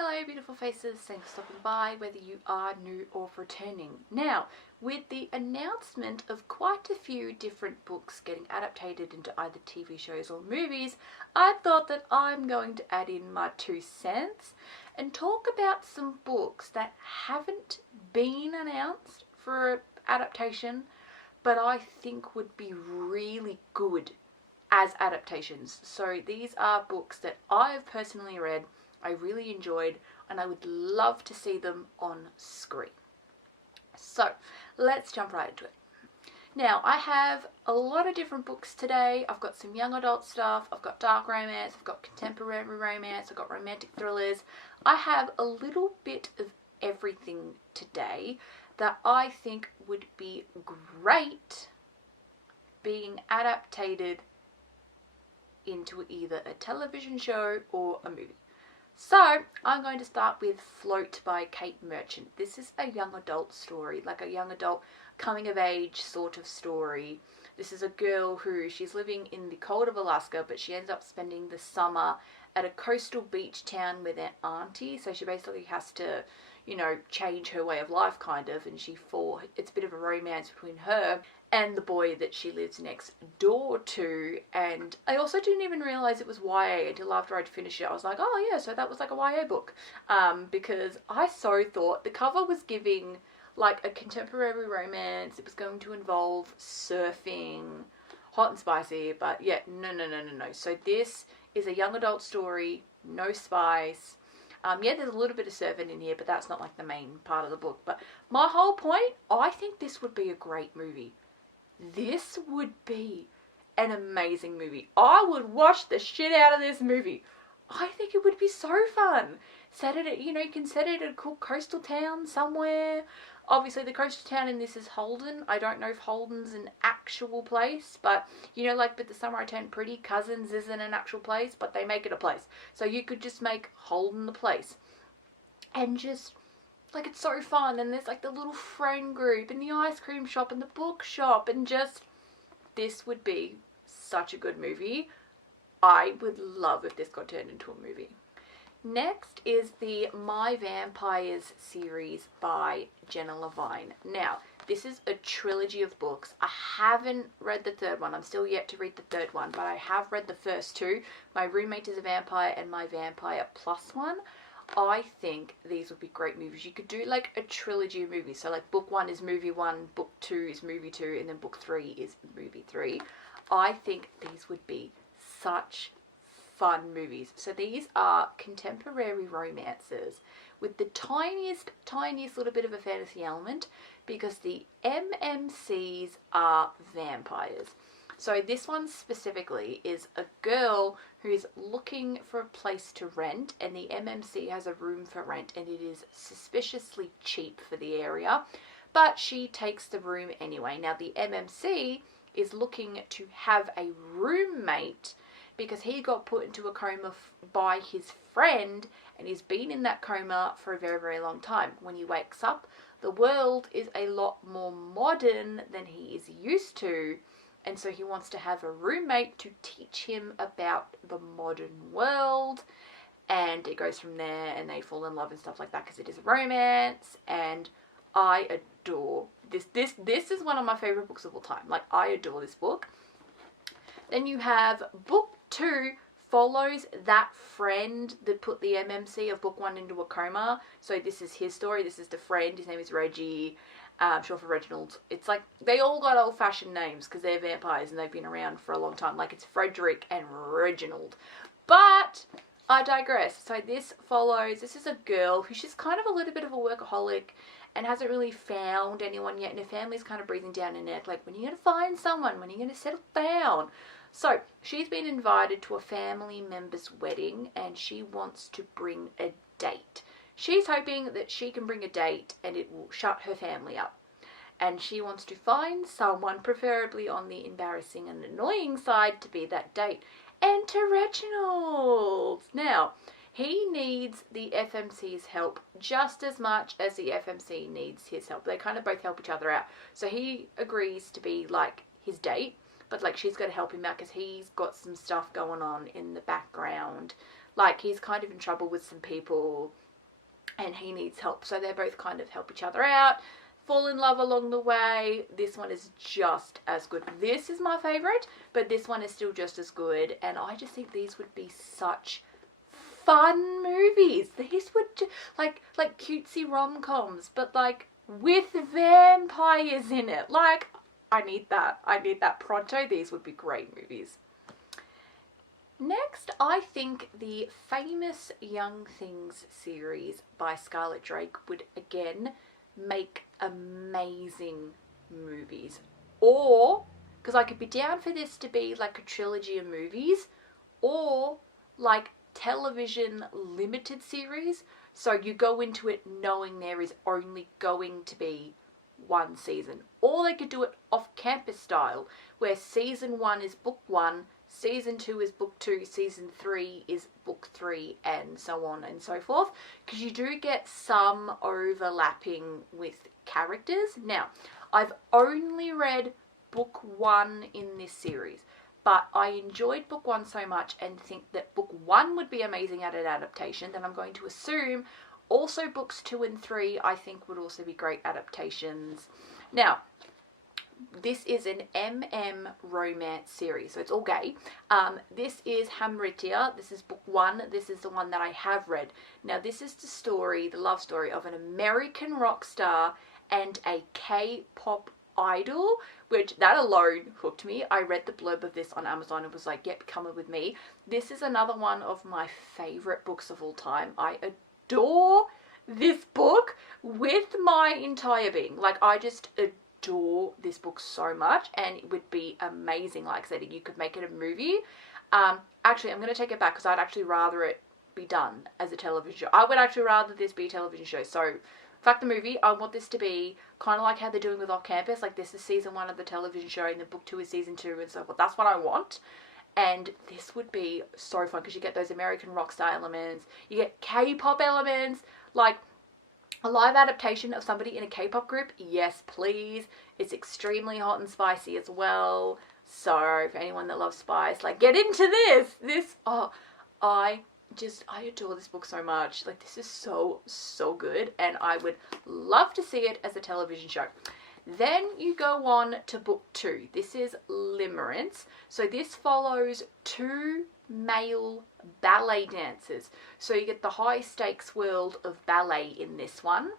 Hello beautiful faces, thanks for stopping by, whether you are new or returning. Now, with the announcement of quite a few different books getting adapted into either TV shows or movies, I thought that I'm going to add in my 2 cents and talk about some books that haven't been announced for adaptation, but I think would be really good as adaptations. So these are books that I've personally read, I really enjoyed, and I would love to see them on screen. So let's jump right into it. Now, I have a lot of different books today. I've got some young adult stuff, I've got dark romance, I've got contemporary romance, I've got romantic thrillers. I have a little bit of everything today that I think would be great being adapted into either a television show or a movie. So I'm going to start with Float by Kate Merchant. This is a young adult story, like a young adult coming of age sort of story. This is a girl who, she's living in the cold of Alaska, but she ends up spending the summer at a coastal beach town with her auntie. So she basically has to, change her way of life kind of, and it's a bit of a romance between her and the boy that she lives next door to. And I also didn't even realize it was YA until after I'd finished it. I was like, oh yeah, so that was like a YA book, because I so thought the cover was giving like a contemporary romance. It was going to involve surfing, hot and spicy, but yeah, no. So this is a young adult story, no spice. Yeah, there's a little bit of surfing in here, but that's not like the main part of the book. But my whole point, I think this would be a great movie. This would be an amazing movie. I would watch the shit out of this movie. I think it would be so fun. Set it at, you can set it at a cool coastal town somewhere. Obviously, the coastal town in this is Holden. I don't know if Holden's an actual place, but, but The Summer I Turned Pretty, Cousins isn't an actual place, but they make it a place. So you could just make Holden the place. And just, it's so fun. And there's, the little friend group and the ice cream shop and the book shop. And just, this would be such a good movie. I would love if this got turned into a movie. Next is the My Vampires series by Jenna Levine. Now, this is a trilogy of books. I haven't read the third one. I'm still yet to read the third one, but I have read the first two. My Roommate is a Vampire and My Vampire Plus one. I think these would be great movies. You could do a trilogy of movies. So book one is movie one, book two is movie two, and then book three is movie three. I think these would be such fun movies. So these are contemporary romances with the tiniest little bit of a fantasy element, because the MMCs are vampires. So this one specifically is a girl who's looking for a place to rent, and the MMC has a room for rent, and it is suspiciously cheap for the area, but she takes the room anyway. Now the MMC is looking to have a roommate because he got put into a coma by his friend, and he's been in that coma for a very, very long time. When he wakes up, the world is a lot more modern than he is used to, and so he wants to have a roommate to teach him about the modern world, and it goes from there, and they fall in love and stuff like that because it is a romance, and I adore this. This is one of my favorite books of all time. I adore this book. Then you have book 2 follows that friend that put the MMC of book 1 into a coma. So this is his story. This is the friend. His name is Reggie, short for Reginald. It's they all got old-fashioned names because they're vampires and they've been around for a long time. It's Frederick and Reginald. But I digress. So this is a girl who's just kind of a little bit of a workaholic and hasn't really found anyone yet, and her family's kind of breathing down her neck, when are you going to find someone? When are you going to settle down? So she's been invited to a family member's wedding, and she wants to bring a date. She's hoping that she can bring a date and it will shut her family up. And she wants to find someone, preferably on the embarrassing and annoying side, to be that date. Enter Reginald! Now, he needs the FMC's help just as much as the FMC needs his help. They kind of both help each other out. So he agrees to be his date, but she's got to help him out because he's got some stuff going on in the background. He's kind of in trouble with some people and he needs help. So they both kind of help each other out, fall in love along the way. This one is just as good. This is my favourite, but this one is still just as good. And I just think these would be such fun movies. These would like cutesy rom-coms, but like with vampires in it. Like, I need that. I need that pronto. These would be great movies. Next, I think the famous Young Things series by Scarlett Drake would again make amazing movies. Or, because I could be down for this to be like a trilogy of movies, or like television limited series. So you go into it knowing there is only going to be one season. Or they could do it off campus style, where season 1 is book 1, season 2 is book 2, season 3 is book 3, and so on and so forth. Because you do get some overlapping with characters. Now, I've only read book 1 in this series, but I enjoyed book 1 so much and think that book 1 would be amazing at an adaptation, then I'm going to assume also books 2 and 3 I think would also be great adaptations. Now, this is an MM romance series, so it's all gay. This is Hamritia. This is book 1. This is the one that I have read. Now, this is the story, the love story of an American rock star and a K-pop idol, which that alone hooked me. I read the blurb of this on Amazon and was like, yep, come with me. This is another one of my favorite books of all time. I adore this book with my entire being. Like, I just adore this book so much, and it would be amazing. Like I said, you could make it a movie. Actually, I'm going to take it back, because I'd actually rather it be done as a television show. I would actually rather this be a television show. So fuck the movie. I want this to be kind of like how they're doing with Off Campus. Like, this is season 1 of the television show and the book 2 is season 2 and so forth. That's what I want. And this would be so fun, because you get those American rock star elements. You get K-pop elements. Like, a live adaptation of somebody in a K-pop group, yes please. It's extremely hot and spicy as well. So for anyone that loves spice, like, get into this. I adore this book so much. Like, this is so good, and I would love to see it as a television show. Then you go on to book 2. This is Limerence. So this follows 2 male ballet dancers. So you get the high stakes world of ballet in this one.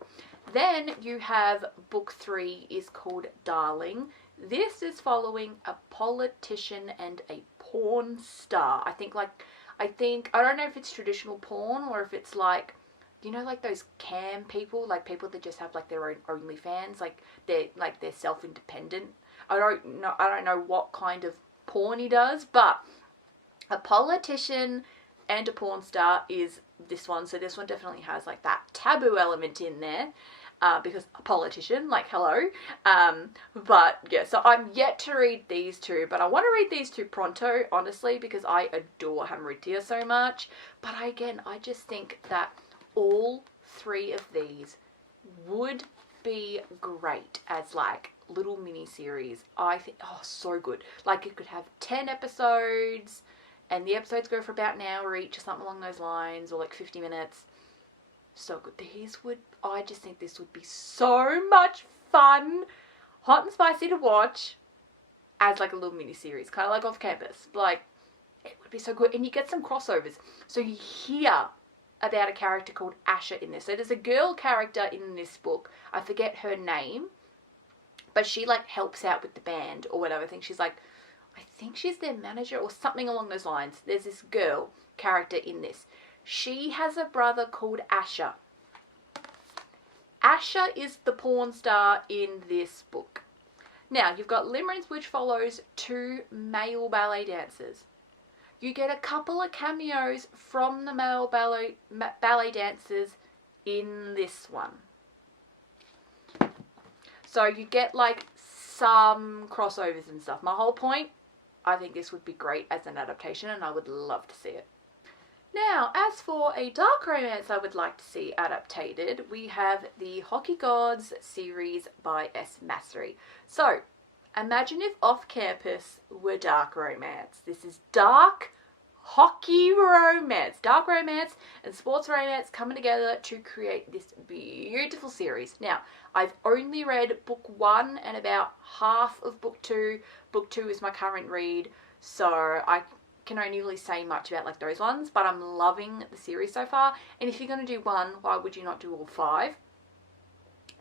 Then you have book 3 is called Darling. This is following a politician and a porn star. I don't know if it's traditional porn or if it's like, you know, like those cam people, like people that just have like their own OnlyFans, like they're self-independent. I don't know what kind of porn he does, but a politician and a porn star is this one. So this one definitely has like that taboo element in there, because a politician, like, hello. But yeah, so I'm yet to read these 2, but I want to read these 2 pronto, honestly, because I adore Hamritia so much. But again, I just think that all 3 of these would be great as like little mini series. I think, oh, so good. Like, it could have 10 episodes, and the episodes go for about an hour each or something along those lines, or like 50 minutes. So good. I just think this would be so much fun, hot and spicy to watch as like a little mini series, kind of like Off Campus. Like, it would be so good. And you get some crossovers. So you hear about a character called Asha in this. So there's a girl character in this book. I forget her name, but she like helps out with the band or whatever. I think she's their manager or something along those lines. There's this girl character in this. She has a brother called Asha. Asha is the porn star in this book. Now, you've got Limerence, which follows 2 male ballet dancers. You get a couple of cameos from the male ballet dancers in this one. So you get like some crossovers and stuff. My whole point, I think this would be great as an adaptation, and I would love to see it. Now, as for a dark romance I would like to see adapted, we have the Hockey Gods series by S. Masri. So, imagine if Off Campus were dark romance. This is dark, hockey romance, dark romance and sports romance coming together to create this beautiful series. Now, I've only read book 1 and about half of book 2. Book 2 is my current read, so I can only really say much about like those ones, but I'm loving the series so far. And if you're going to do 1, why would you not do all 5?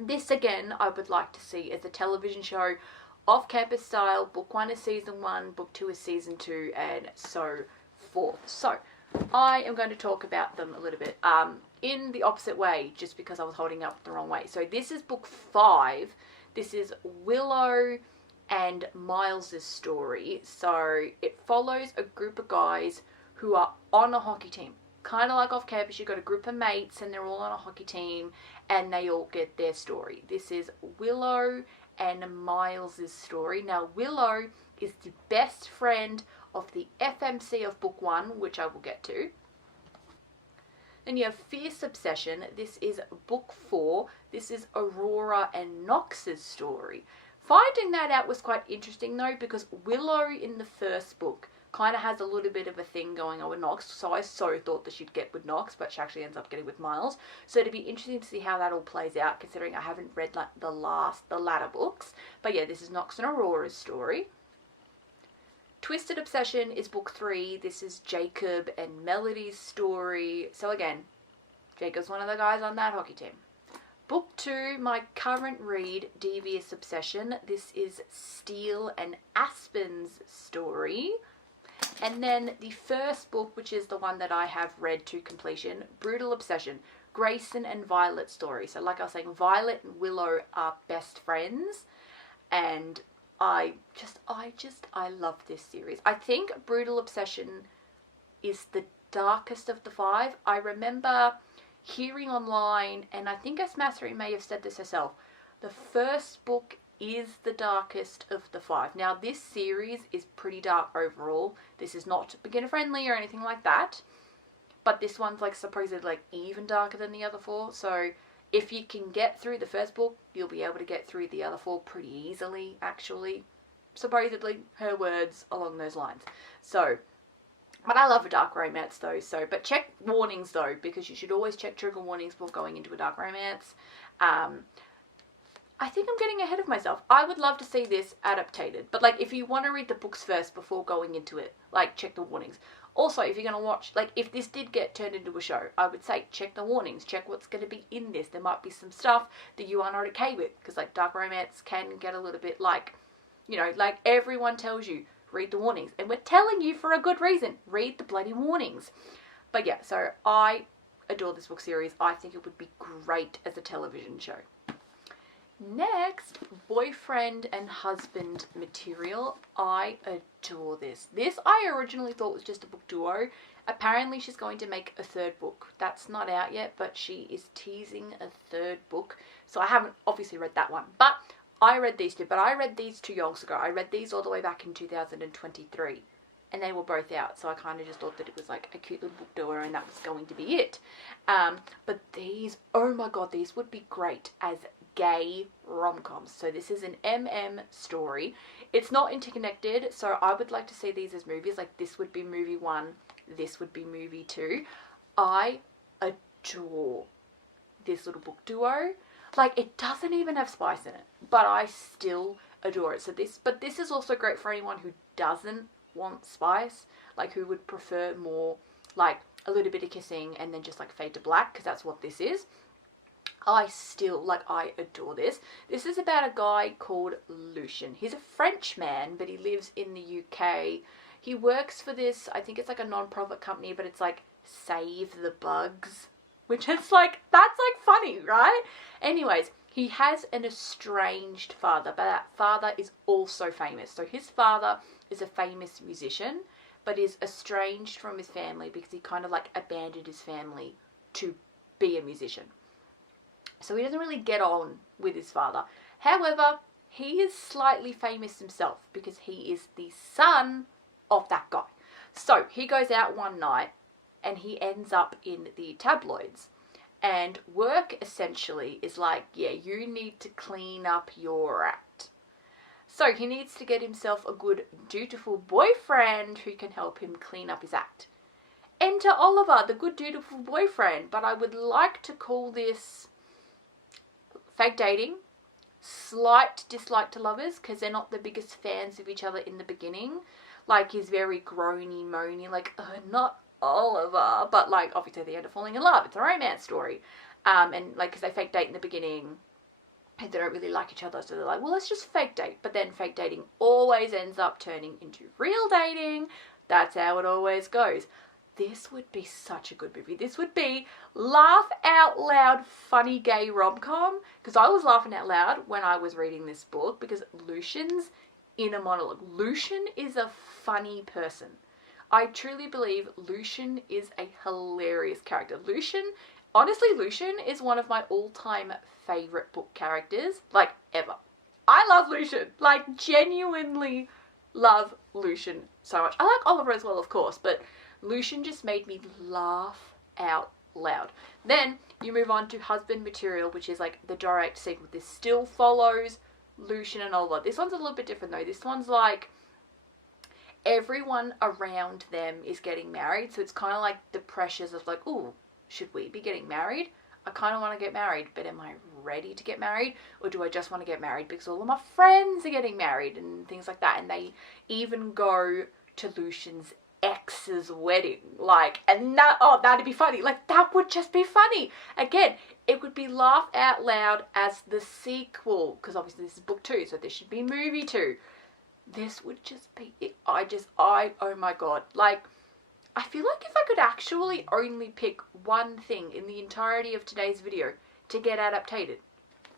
This again, I would like to see as a television show, off-campus style. Book 1 is season 1, book 2 is season 2, and so forth. So I am going to talk about them a little bit in the opposite way, just because I was holding up the wrong way. So this is book 5. This is Willow and Miles's story. So it follows a group of guys who are on a hockey team. Kind of like off campus, you've got a group of mates and they're all on a hockey team and they all get their story. This is Willow and Miles's story. Now, Willow is the best friend of the FMC of book 1, which I will get to. Then you have Fierce Obsession. This is book 4. This is Aurora and Knox's story. Finding that out was quite interesting though, because Willow in the first book kind of has a little bit of a thing going on with Knox, so I thought that she'd get with Knox, but she actually ends up getting with Miles. So it'd be interesting to see how that all plays out, considering I haven't read like the latter books. But yeah, this is Knox and Aurora's story. Twisted Obsession is book 3. This is Jacob and Melody's story. So again, Jacob's one of the guys on that hockey team. Book 2, my current read, Devious Obsession. This is Steele and Aspen's story. And then the first book, which is the one that I have read to completion, Brutal Obsession, Grayson and Violet's story. So like I was saying, Violet and Willow are best friends, and I love this series. I think Brutal Obsession is the darkest of the 5. I remember hearing online, and I think Asmasri may have said this herself, the first book is the darkest of the 5. Now, this series is pretty dark overall. This is not beginner friendly or anything like that, but this one's like supposedly like even darker than the other 4. So if you can get through the first book, you'll be able to get through the other 4 pretty easily, actually. Supposedly, her words along those lines. So, but I love a dark romance though, but check warnings though, because you should always check trigger warnings before going into a dark romance. I think I'm getting ahead of myself. I would love to see this adapted, but like if you want to read the books first before going into it, like check the warnings. Also, if you're going to watch, like if this did get turned into a show, I would say check the warnings, check what's going to be in this. There might be some stuff that you are not okay with, because like dark romance can get a little bit like, you know, like everyone tells you, read the warnings. And we're telling you for a good reason, read the bloody warnings. But yeah, so I adore this book series. I think it would be great as a television show. Next, boyfriend and husband material. I adore this. This I originally thought was just a book duo. Apparently she's going to make a 3rd book. That's not out yet, but she is teasing a 3rd book. So I haven't obviously read that one, but I read these 2. But I read these 2 years ago. I read these all the way back in 2023. And they were both out, so I kind of just thought that it was like a cute little book duo and that was going to be it. But these, oh my god, these would be great as gay rom-coms. So this is an MM story. It's not interconnected, so I would like to see these as movies. Like this would be movie 1, this would be movie 2. I adore this little book duo. Like it doesn't even have spice in it, but I still adore it. So this is also great for anyone who doesn't want spice, like who would prefer more like a little bit of kissing and then just like fade to black, because that's what this is. I adore this. This is about a guy called Lucian. He's a French man, but he lives in the UK. He works for this, I think it's like a non-profit company, but it's like Save the Bugs, which is like, that's like funny, right? Anyways, he has an estranged father, but that father is also famous. So his father is a famous musician, but is estranged from his family because he kind of like abandoned his family to be a musician. So he doesn't really get on with his father. However, he is slightly famous himself because he is the son of that guy. So he goes out one night and he ends up in the tabloids. And work essentially is like, yeah, you need to clean up your act. So he needs to get himself a good, dutiful boyfriend who can help him clean up his act. enter Oliver, the good dutiful boyfriend. But I would like to call this fake dating, slight dislike to lovers, because they're not the biggest fans of each other in the beginning. Like, he's very groany, moany, like, not Oliver, but like, obviously they end up falling in love. It's a romance story. And like, because they fake date in the beginning, and they don't really like each other, so they're like, well, let's just fake date. But then fake dating always ends up turning into real dating. That's how it always goes. This would be such a good movie. This would be laugh out loud funny gay rom-com, because I was laughing out loud when I was reading this book, because Lucian's inner monologue. Lucian is a funny person. I truly believe Lucian is a hilarious character. Honestly, Lucian is one of my all-time favourite book characters, like, ever. I love Lucian. Like, genuinely love Lucian so much. I like Oliver as well, of course, but Lucian just made me laugh out loud. Then you move on to Husband Material, which is like the direct sequel. This still follows Lucian and Oliver. This one's a little bit different though. This one's like everyone around them is getting married, so it's kind of like the pressures of like, ooh, should we be getting married? I kind of want to get married, but am I ready to get married? Or do I just want to get married because all of my friends are getting married and things like that? And they even go to Lucian's ex's wedding, like, and that, oh, that'd be funny. Like, that would just be funny. Again, it would be laugh out loud as the sequel, because obviously this is book 2, so there should be movie 2. This would just be it. Oh my god, like, I feel like if I could actually only pick one thing in the entirety of today's video to get adapted,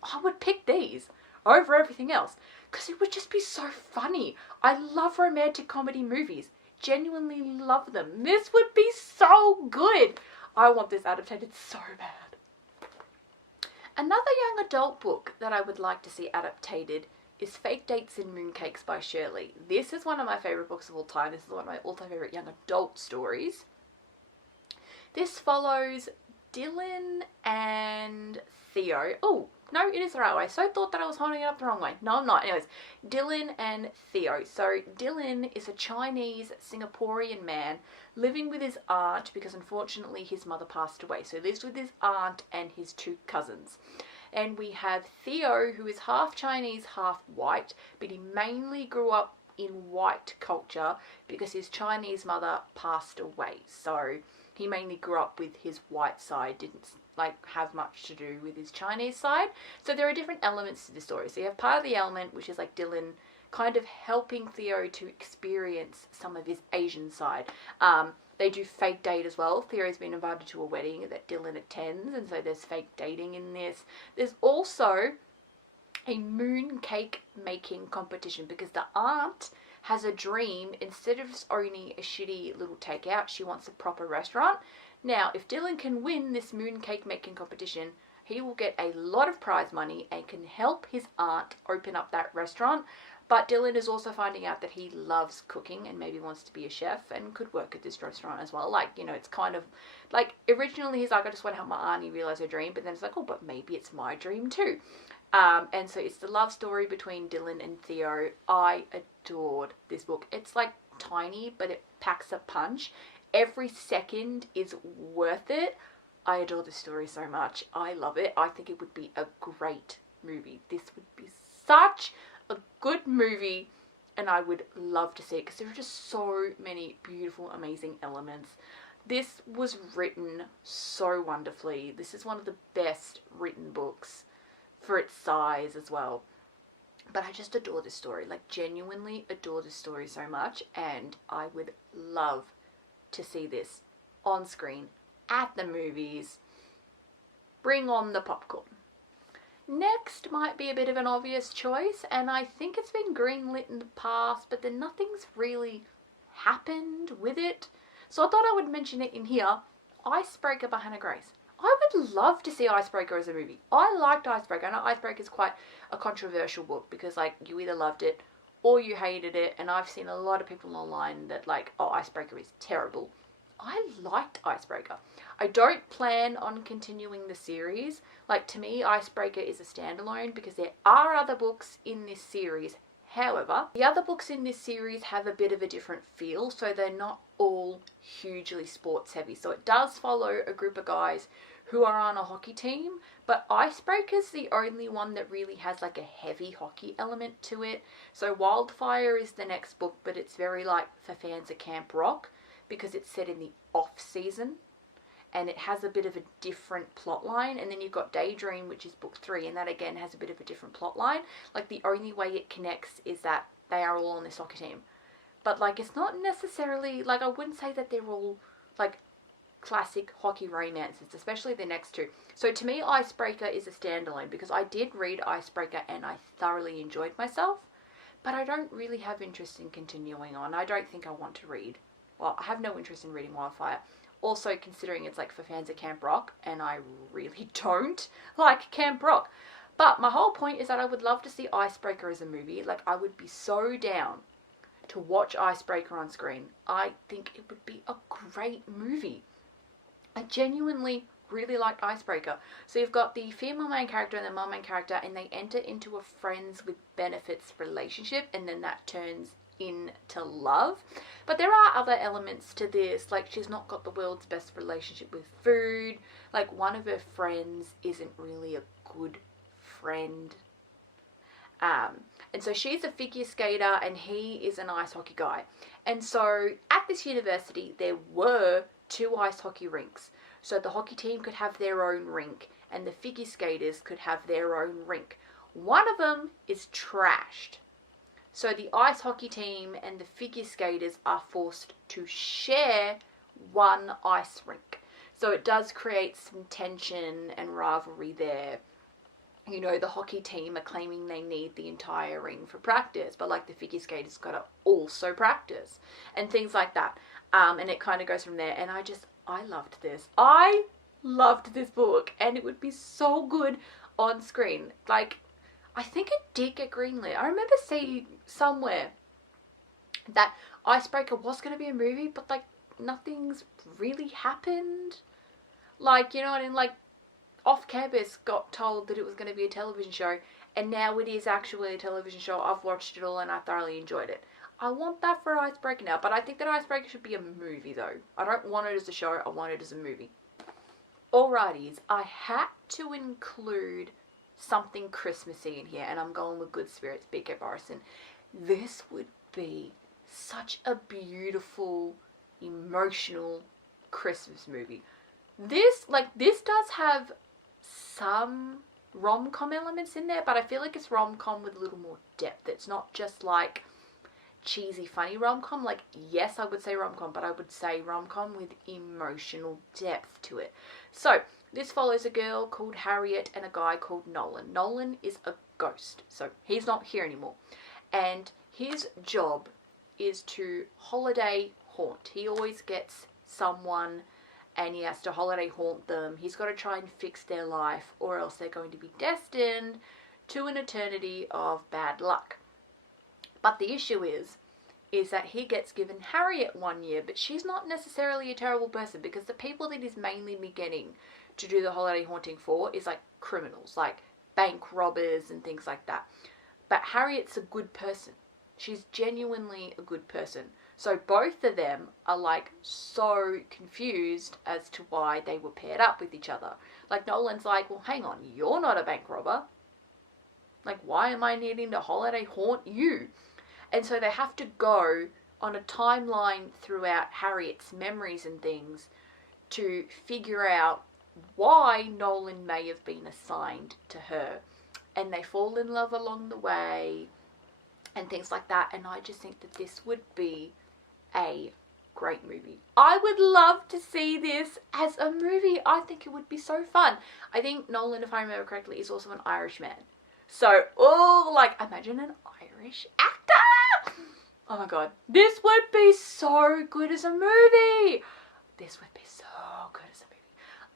I would pick these over everything else, because it would just be so funny. I love romantic comedy movies. Genuinely love them. This would be so good. I want this adapted so bad. Another young adult book that I would like to see adapted is Fake Dates and Mooncakes by Shirley. This is one of my favourite books of all time. This is one of my all-time favourite young adult stories. This follows Dylan and Theo. Oh, no, it is the right way. So I thought that I was holding it up the wrong way. No, I'm not. Anyways, Dylan and Theo. So Dylan is a Chinese Singaporean man living with his aunt because unfortunately his mother passed away. So he lives with his aunt and his 2 cousins. And we have Theo, who is half Chinese, half white, but he mainly grew up in white culture because his Chinese mother passed away. So he mainly grew up with his white side, didn't like have much to do with his Chinese side. So there are different elements to the story. So you have part of the element, which is like Dylan kind of helping Theo to experience some of his Asian side. They do fake date as well. Theo's been invited to a wedding that Dylan attends, and so there's fake dating in this. There's also a moon cake making competition because the aunt has a dream. Instead of just owning a shitty little takeout, she wants a proper restaurant. Now, if Dylan can win this moon cake making competition, he will get a lot of prize money and can help his aunt open up that restaurant. But Dylan is also finding out that he loves cooking and maybe wants to be a chef and could work at this restaurant as well. Like, you know, it's kind of like originally he's like, I just want to help my auntie realize her dream. But then it's like, oh, but maybe it's my dream too. And so it's the love story between Dylan and Theo. I adored this book. It's like tiny, but it packs a punch. Every second is worth it. I adore this story so much. I love it. I think it would be a great movie. This would be such a good movie, and I would love to see it because there are just so many beautiful, amazing elements. This was written so wonderfully. This is one of the best written books for its size as well. But I just adore this story, like genuinely adore this story so much, and I would love to see this on screen at the movies. Bring on the popcorn. Next might be a bit of an obvious choice, and I think it's been greenlit in the past, but then nothing's really happened with it. So I thought I would mention it in here. Icebreaker by Hannah Grace. I would love to see Icebreaker as a movie. I liked Icebreaker. I know Icebreaker is quite a controversial book because, like, you either loved it or you hated it, and I've seen a lot of people online that like, oh, Icebreaker is terrible. I liked Icebreaker. I don't plan on continuing the series. Like, to me, Icebreaker is a standalone because there are other books in this series. However, the other books in this series have a bit of a different feel, so they're not all hugely sports heavy. So it does follow a group of guys who are on a hockey team, but Icebreaker's the only one that really has like a heavy hockey element to it. So Wildfire is the next book, but it's very like for fans of Camp Rock because it's set in the off season and it has a bit of a different plot line. And then you've got Daydream, which is book 3, and that again has a bit of a different plot line. Like the only way it connects is that they are all on this hockey team. But like it's not necessarily, like I wouldn't say that they're all like classic hockey romances, especially the next two. So to me, Icebreaker is a standalone because I did read Icebreaker and I thoroughly enjoyed myself, but I don't really have interest in continuing on. I don't think I want to read. Well, I have no interest in reading Wildfire. Also, considering it's like for fans of Camp Rock, and I really don't like Camp Rock. But my whole point is that I would love to see Icebreaker as a movie. Like, I would be so down to watch Icebreaker on screen. I think it would be a great movie. I genuinely really liked Icebreaker. So you've got the female main character and the male main character, and they enter into a friends with benefits relationship, and then that turns into love. But there are other elements to this, like she's not got the world's best relationship with food, like one of her friends isn't really a good friend, and so she's a figure skater and he is an ice hockey guy. And so at this university there were 2 ice hockey rinks, so the hockey team could have their own rink and the figure skaters could have their own rink. One of them is trashed. So the ice hockey team and the figure skaters are forced to share one ice rink. So it does create some tension and rivalry there. You know, the hockey team are claiming they need the entire ring for practice, but like the figure skaters got to also practice and things like that. And it kind of goes from there. And I loved this. I loved this book and it would be so good on screen. Like, I think it did get greenlit. I remember seeing somewhere that Icebreaker was going to be a movie, but like nothing's really happened. Like, you know what I mean? Like, off campus got told that it was going to be a television show, and now it is actually a television show. I've watched it all and I thoroughly enjoyed it. I want that for Icebreaker now, but I think that Icebreaker should be a movie though. I don't want it as a show, I want it as a movie. Alrighties, I had to include something Christmassy in here, and I'm going with Good Spirits, B.K. Barrison. This would be such a beautiful, emotional Christmas movie. This does have some rom-com elements in there, but I feel like it's rom-com with a little more depth. It's not just like cheesy, funny rom-com. Like, yes, I would say rom-com, but I would say rom-com with emotional depth to it. So this follows a girl called Harriet and a guy called Nolan. Nolan is a ghost, so he's not here anymore. And his job is to holiday haunt. He always gets someone and he has to holiday haunt them. He's got to try and fix their life, or else they're going to be destined to an eternity of bad luck. But the issue is that he gets given Harriet one year, but she's not necessarily a terrible person, because the people that he's mainly beginning to do the holiday haunting for is like criminals, like bank robbers and things like that. But Harriet's a good person. She's genuinely a good person. So both of them are like so confused as to why they were paired up with each other. Like Nolan's like, well, hang on, you're not a bank robber. Like, why am I needing to holiday haunt you? And so they have to go on a timeline throughout Harriet's memories and things to figure out why Nolan may have been assigned to her. And they fall in love along the way and things like that. And I just think that this would be a great movie. I would love to see this as a movie. I think it would be so fun. I think Nolan, if I remember correctly, is also an Irish man. So, oh, like, imagine an Irish actor. Oh my god. This would be so good as a movie. This would be so good as a movie.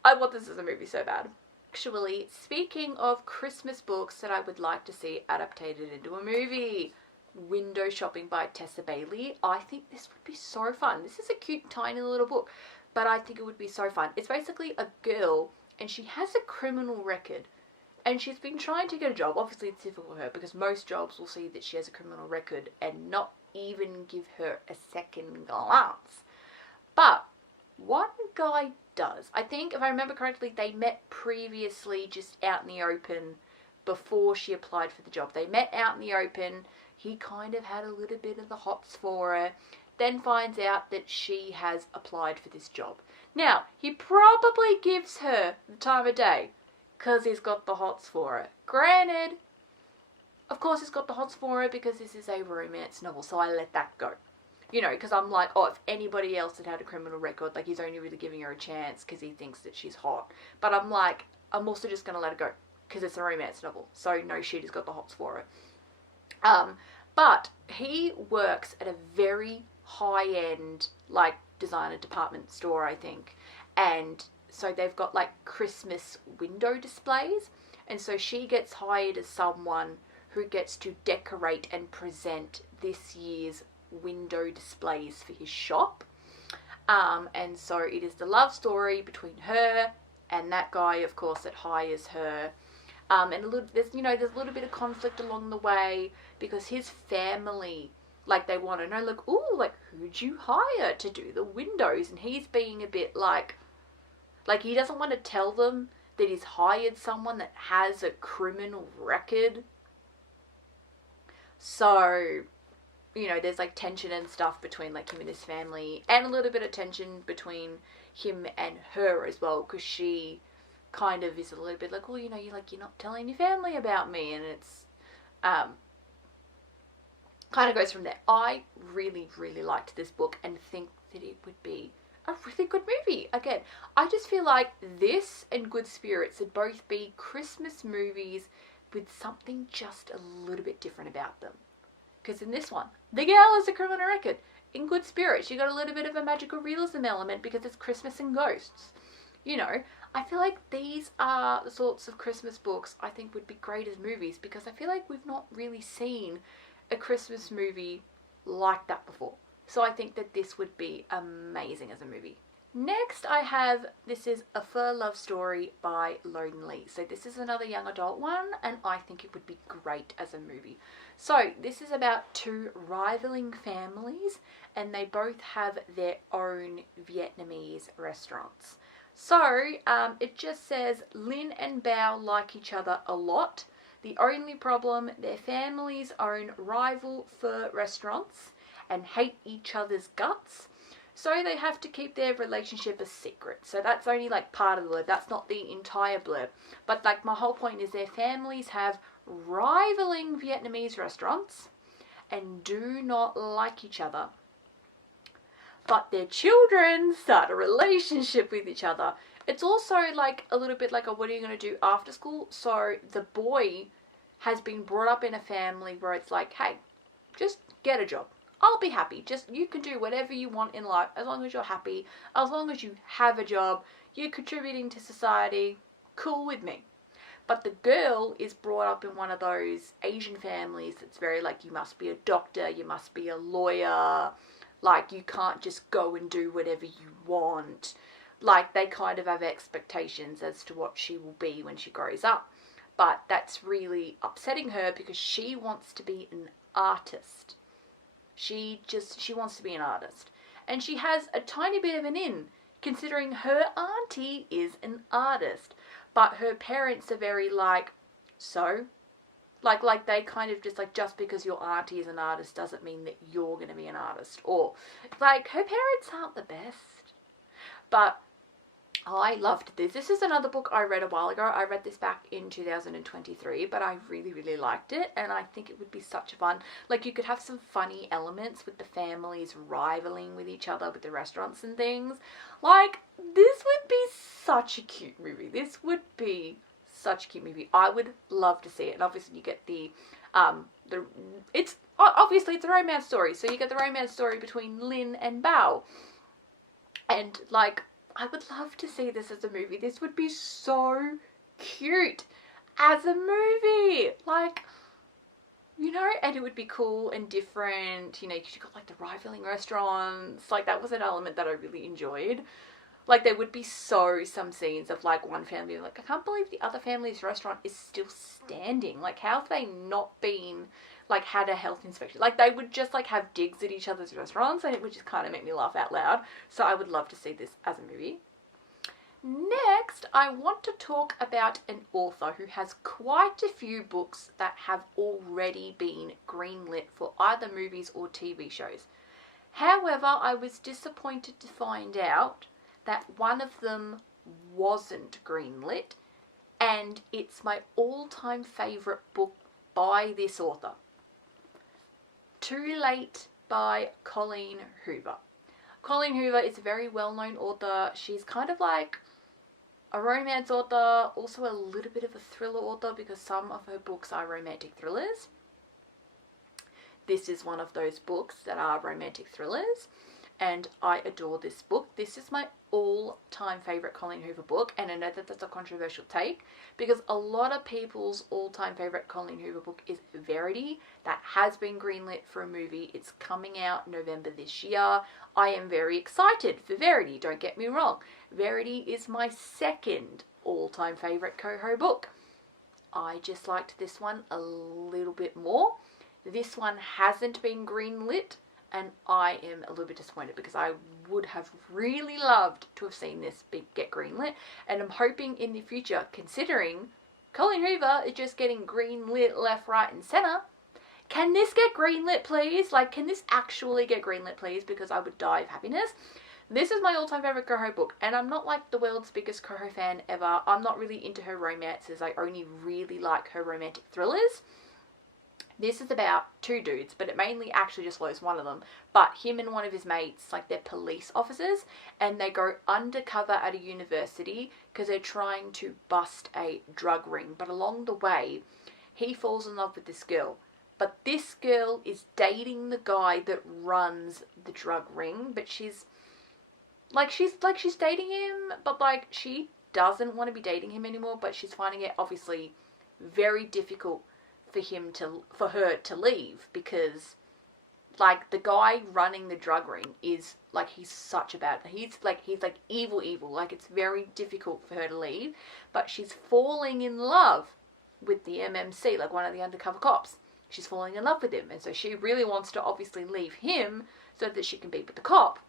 I want this as a movie so bad. Actually, speaking of Christmas books that I would like to see adapted into a movie, Window Shopping by Tessa Bailey. I think this would be so fun. This is a cute, tiny little book, but I think it would be so fun. It's basically a girl, and she has a criminal record, And she's been trying to get a job. Obviously, it's difficult for her because most jobs will see that she has a criminal record and not even give her a second glance. But one guy does. I think, if I remember correctly, they met previously just out in the open before she applied for the job. They met out in the open. He kind of had a little bit of the hots for her. Then finds out that she has applied for this job. Now, he probably gives her the time of day because he's got the hots for her. Granted, of course he's got the hots for her because this is a romance novel, so I let that go. You know, because I'm like, oh, if anybody else had a criminal record, like, he's only really giving her a chance because he thinks that she's hot. But I'm like, I'm also just going to let it go because it's a romance novel. So no shit, he's got the hots for her. But he works at a very high-end, like, designer department store, I think. And so they've got, like, Christmas window displays. And so she gets hired as someone who gets to decorate and present this year's window displays for his shop. And so it is the love story between her and that guy, of course, that hires her. And there's a little bit of conflict along the way because his family, like, they want to know, like, ooh, like, who'd you hire to do the windows? And he's being a bit like he doesn't want to tell them that he's hired someone that has a criminal record. So, you know, there's, like, tension and stuff between, like, him and his family, and a little bit of tension between him and her as well, because she kind of is a little bit like, well, you know, you're not telling your family about me, and it's kind of goes from there. I really, really liked this book and think that it would be a really good movie. Again, I just feel like this and Good Spirits would both be Christmas movies with something just a little bit different about them. Because in this one, the girl has a criminal record. In Good Spirits, you got a little bit of a magical realism element because it's Christmas and ghosts. You know, I feel like these are the sorts of Christmas books I think would be great as movies, because I feel like we've not really seen a Christmas movie like that before. So I think that this would be amazing as a movie. Next I have, this is A Fur Love Story by Lonely. So this is another young adult one, and I think it would be great as a movie. So this is about two rivaling families, and they both have their own Vietnamese restaurants. So it just says Lin and Bao like each other a lot. The only problem, their families own rival pho restaurants and hate each other's guts. So they have to keep their relationship a secret. So that's only like part of the blurb. That's not the entire blurb. But like my whole point is their families have rivaling Vietnamese restaurants and do not like each other. But their children start a relationship with each other. It's also like a little bit like a what are you going to do after school? So the boy has been brought up in a family where it's like, hey, just get a job. I'll be happy. Just, you can do whatever you want in life as long as you're happy, as long as you have a job, you're contributing to society, cool with me. But the girl is brought up in one of those Asian families that's very like, you must be a doctor, you must be a lawyer, like you can't just go and do whatever you want. Like they kind of have expectations as to what she will be when she grows up. But that's really upsetting her because she wants to be an artist. She wants to be an artist. And she has a tiny bit of an in, considering her auntie is an artist. But her parents are very like, so? Like they kind of just like, just because your auntie is an artist doesn't mean that you're going to be an artist. Or, like, her parents aren't the best. But I loved this. This is another book I read a while ago. I read this back in 2023, but I really, really liked it, and I think it would be such fun. Like, you could have some funny elements with the families rivaling with each other with the restaurants and things. Like, this would be such a cute movie. This would be such a cute movie. I would love to see it. And obviously you get it's a romance story, so you get the romance story between Lin and Bao. And, like, I would love to see this as a movie. This would be so cute as a movie. Like, you know, and it would be cool and different, you know, because you got like the rivaling restaurants. Like, that was an element that I really enjoyed. Like, there would be some scenes of, like, one family, like, I can't believe the other family's restaurant is still standing. Like, how have they not been, like, had a health inspection? Like, they would just, like, have digs at each other's restaurants, and it would just kind of make me laugh out loud. So I would love to see this as a movie. Next, I want to talk about an author who has quite a few books that have already been greenlit for either movies or TV shows. However, I was disappointed to find out that one of them wasn't greenlit, and it's my all-time favourite book by this author. Too Late by Colleen Hoover. Colleen Hoover is a very well-known author. She's kind of like a romance author, also a little bit of a thriller author because some of her books are romantic thrillers. This is one of those books that are romantic thrillers, and I adore this book. This is my all-time favourite Colleen Hoover book, and I know that that's a controversial take because a lot of people's all-time favourite Colleen Hoover book is Verity. That has been greenlit for a movie. It's coming out November this year. I am very excited for Verity, don't get me wrong. Verity is my second all-time favourite Coho book. I just liked this one a little bit more. This one hasn't been greenlit, and I am a little bit disappointed because I would have really loved to have seen this get greenlit, and I'm hoping in the future, considering Colleen Hoover is just getting greenlit left, right and centre, can this get greenlit please? Like, can this actually get greenlit please? Because I would die of happiness. This is my all-time favourite Coho book, and I'm not like the world's biggest Coho fan ever. I'm not really into her romances. I only really like her romantic thrillers. This is about two dudes, but it mainly actually just follows one of them. But him and one of his mates, like, they're police officers, and they go undercover at a university because they're trying to bust a drug ring. But along the way, he falls in love with this girl. But this girl is dating the guy that runs the drug ring, but she's dating him, but like she doesn't want to be dating him anymore, but she's finding it obviously very difficult for her to leave because, like, the guy running the drug ring is like, he's like evil, like it's very difficult for her to leave, but she's falling in love with the MMC, like one of the undercover cops. She's falling in love with him, and so she really wants to obviously leave him so that she can be with the cop.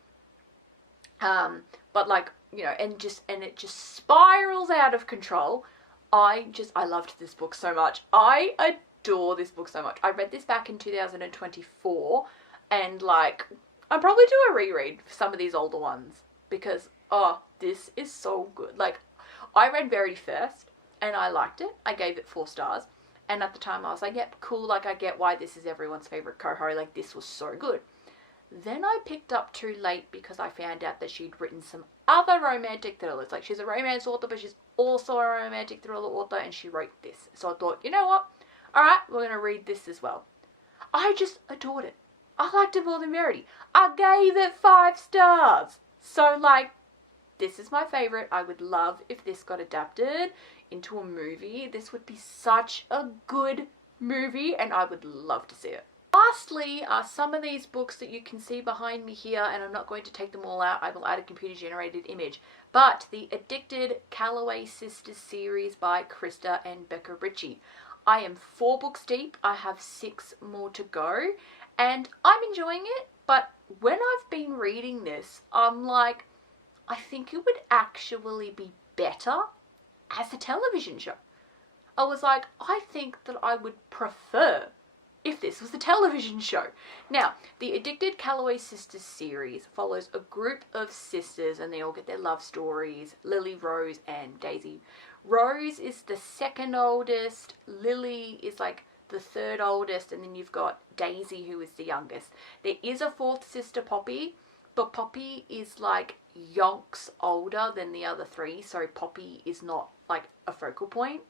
But like, you know, and it just spirals out of control. I loved this book so much. I adore this book so much. I read this back in 2024, and like, I'll probably do a reread for some of these older ones because, oh, this is so good. Like, I read Verity first, and I liked it. I gave it 4 stars, and at the time I was like, yep, cool, like, I get why this is everyone's favourite Coho, like, this was so good. Then I picked up Too Late because I found out that she'd written some other romantic thrillers. Like, she's a romance author, but she's also a romantic thriller author, and she wrote this. So I thought, you know what? Alright, we're going to read this as well. I just adored it. I liked it more than Verity. I gave it 5 stars. So, like, this is my favourite. I would love if this got adapted into a movie. This would be such a good movie, and I would love to see it. Lastly are some of these books that you can see behind me here, and I'm not going to take them all out. I will add a computer-generated image. But the Addicted Calloway Sisters series by Krista and Becca Ritchie. I am 4 books deep. I have 6 more to go, and I'm enjoying it. But when I've been reading this, I'm like, I think it would actually be better as a television show. I was like, I think that I would prefer if this was a television show. Now, the Addicted Calloway Sisters series follows a group of sisters, and they all get their love stories. Lily, Rose, and Daisy. Rose is the second oldest. Lily is like the third oldest, and then you've got Daisy, who is the youngest. There is a 4th sister, Poppy, but Poppy is like yonks older than the other 3, so Poppy is not like a focal point.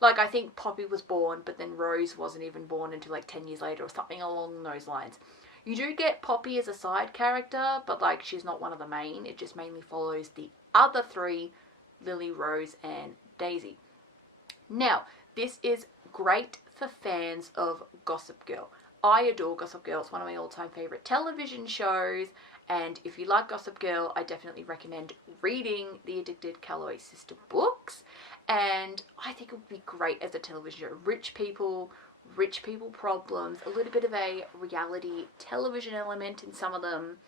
Like, I think Poppy was born, but then Rose wasn't even born until like 10 years later or something along those lines. You do get Poppy as a side character, but like, she's not one of the main. It just mainly follows the other 3, Lily, Rose, and Daisy. Now, this is great for fans of Gossip Girl. I adore Gossip Girl. It's one of my all-time favourite television shows, And if you like Gossip Girl, I definitely recommend reading the Addicted Calloway Sister books. And I think it would be great as a television show. Rich people problems, a little bit of a reality television element in some of them.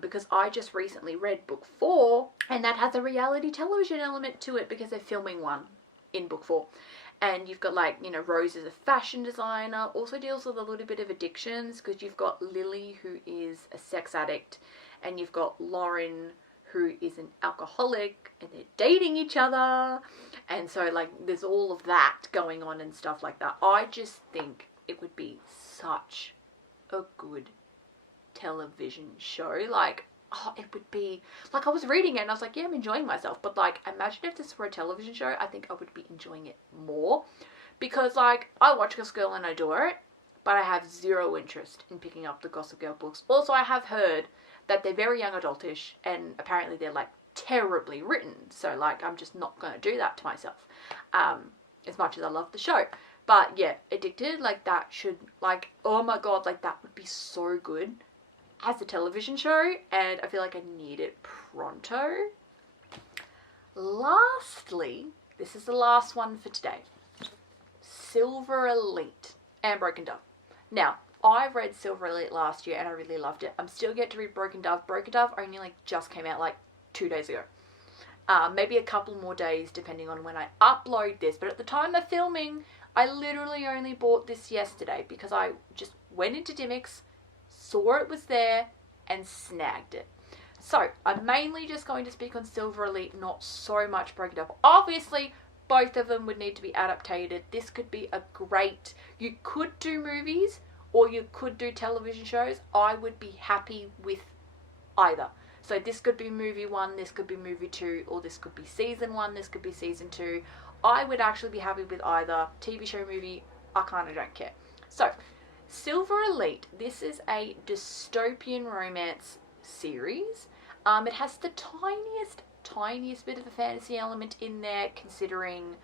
Because I just recently read book 4, and that has a reality television element to it because they're filming one in book 4. And you've got, like, you know, Rose is a fashion designer, also deals with a little bit of addictions, because you've got Lily, who is a sex addict, and you've got Lauren, who is an alcoholic, and they're dating each other. And so, like, there's all of that going on and stuff like that. I just think it would be such a good television show. Like, oh, it would be, like, I was reading it and I was like, yeah, I'm enjoying myself, but, like, imagine if this were a television show. I think I would be enjoying it more, because, like, I watch Gossip Girl and I adore it, but I have zero interest in picking up the Gossip Girl books. Also, I have heard that they're very young adultish, and apparently they're, like, terribly written, so, like, I'm just not going to do that to myself, as much as I love the show. But yeah, Addicted, like, that should, like, oh my god, like, that would be so good as a television show, and I feel like I need it pronto. Lastly, this is the last one for today. Silver Elite and Broken Dove. Now, I read Silver Elite last year and I really loved it. I'm still yet to read Broken Dove. Broken Dove only, like, just came out, like, 2 days ago. Maybe a couple more days depending on when I upload this, but at the time of filming, I literally only bought this yesterday because I just went into Dimmicks, saw it was there, and snagged it. So I'm mainly just going to speak on Silver Elite, not so much Broken Dove. Obviously, both of them would need to be adapted. This could be a great, you could do movies or you could do television shows. I would be happy with either. So this could be movie 1, this could be movie 2, or this could be season 1, this could be season 2. I would actually be happy with either. TV show, movie, I kind of don't care. So, Silver Elite, this is a dystopian romance series. It has the tiniest bit of a fantasy element in there, considering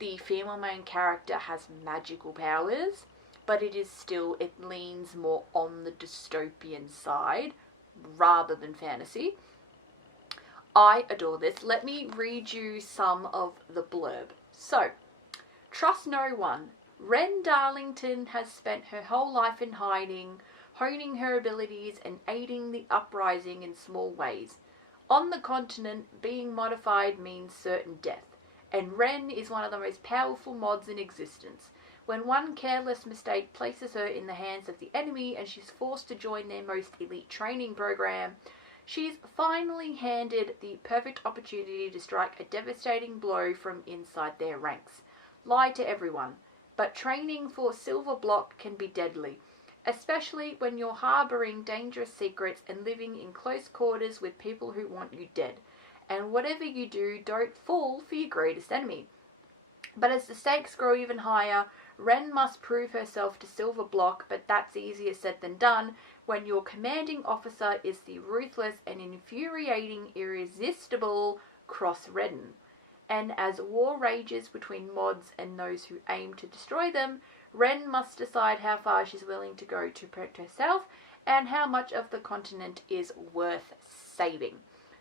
the female main character has magical powers, but it leans more on the dystopian side rather than fantasy. I adore this. Let me read you some of the blurb. So, trust no one. Wren Darlington has spent her whole life in hiding, honing her abilities and aiding the uprising in small ways. On the continent, being modified means certain death, and Wren is one of the most powerful mods in existence. When one careless mistake places her in the hands of the enemy and she's forced to join their most elite training program, she's finally handed the perfect opportunity to strike a devastating blow from inside their ranks. Lie to everyone. But training for Silver Block can be deadly, especially when you're harbouring dangerous secrets and living in close quarters with people who want you dead. And whatever you do, don't fall for your greatest enemy. But as the stakes grow even higher, Wren must prove herself to Silver Block, but that's easier said than done when your commanding officer is the ruthless and infuriating, irresistible Cross Redden. And as war rages between mods and those who aim to destroy them, Wren must decide how far she's willing to go to protect herself and how much of the continent is worth saving.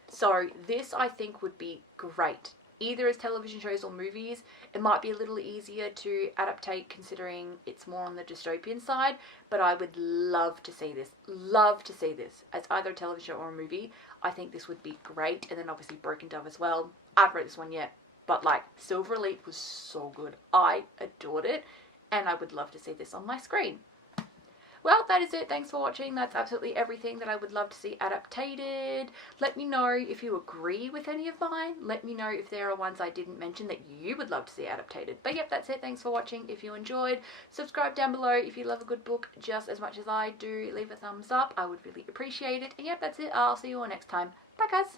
So this, I think, would be great. Either as television shows or movies. It might be a little easier to adaptate considering it's more on the dystopian side, but I would love to see this. Love to see this as either a television show or a movie. I think this would be great. And then obviously Broken Dove as well. I haven't read this one yet, but, like, Silver Elite was so good. I adored it, and I would love to see this on my screen. Well, that is it. Thanks for watching. That's absolutely everything that I would love to see adapted. Let me know if you agree with any of mine. Let me know if there are ones I didn't mention that you would love to see adapted. But yep, that's it. Thanks for watching. If you enjoyed, subscribe down below. If you love a good book just as much as I do, leave a thumbs up. I would really appreciate it. And yep, that's it. I'll see you all next time. Bye, guys.